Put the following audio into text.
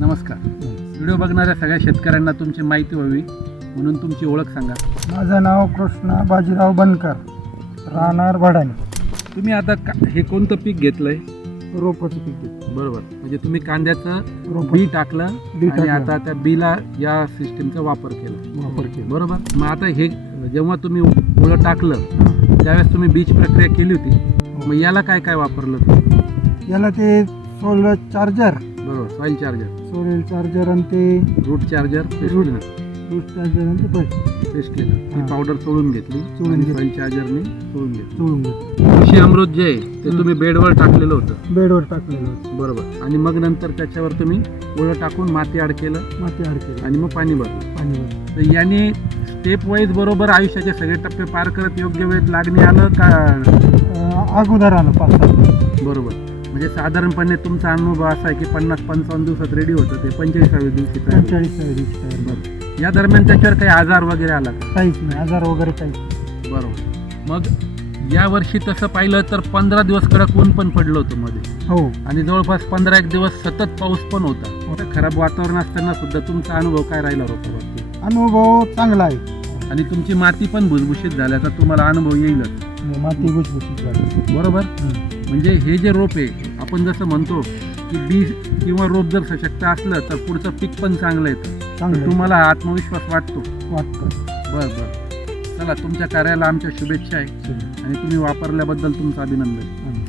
नमस्कार. व्हिडिओ बघणाऱ्या सगळ्या शेतकऱ्यांना तुमची माहिती व्हावी म्हणून तुमची ओळख सांगा. माझं नाव कृष्णा बाजीराव बनकर, राहणार भडाणी. तुम्ही आता हे कोणतं पीक घेतलंय? रोपाचं पीक घेतो. बरोबर, म्हणजे तुम्ही कांद्याचं रोप बी टाकलं बी आणि टाकलं. आता त्या बीला या सिस्टीमचा वापर केला. वापर केला. बरोबर. मग आता हे जेव्हा तुम्ही ओळं टाकलं त्यावेळेस तुम्ही बीज प्रक्रिया केली होती. मग याला काय काय वापरलं तुम्ही? याला ते सोलर चार्जर, बरोबर, सॉइल चार्जर, सोलर चार्जर आणि ते रूट चार्जर, रूट चार्जर आणि ते पेस्ट केलं. ती हां. पावडर चोळून घेतली चोळून आणि घेतली. सॉइल चार्जरने चोळून घेतली. चोळून घेतो. कृषी अमृत जे आहे ते तुम्ही बेडवर टाकलेलं होतं. बेडवर टाकलेलं होतं. बरोबर. आणि मग नंतर त्याच्यावर तुम्ही ओळं टाकून माती आड केलं माती आड केलं, आणि मग पाणी भरलं. पाणी भरलं. तर याने स्टेप वाईज बरोबर आयुष्याचे सगळे टप्पे पार करत योग्य वेळेत लागणे आलं का? अगोदर आलं 5-7. बरोबर. म्हणजे साधारणपणे तुमचा अनुभव असा आहे की 50-55 दिवसात रेडी होतं ते 45व्या दिवशी तयार होतं. 45 दिवशी तयार झालं. बरं. या दरम्यान त्याच्यावर काही आजार वगैरे आला का? काहीच नाही, आजार वगैरे काहीच नाही. बरोबर. मग या वर्षी तसं पाहिलं तर 15 दिवस कडक ऊन पण पडलं होतं मध्ये हो, आणि जवळपास 15-1 दिवस सतत पाऊस पण होता. खराब वातावरण असताना सुद्धा तुमचा अनुभव काय राहिला रोपावरती? अनुभव चांगला आहे. आणि तुमची माती पण भुसभुशीत झाल्याचा तुम्हाला अनुभव येईलच. माती भुसभुशीत झाली. बरोबर. म्हणजे हे जे रोप आहे, आपण जसं म्हणतो की बी किंवा रोप जर सशक्त असलं तर पुढचं पीक पण चांगलं येतं. चांगलं तुम्हाला हा आत्मविश्वास वाटतो? वाटतं. बरं बरं. चला, तुमच्या कार्याला आमच्या शुभेच्छा आहे आणि तुम्ही वापरल्याबद्दल तुमचं अभिनंदन.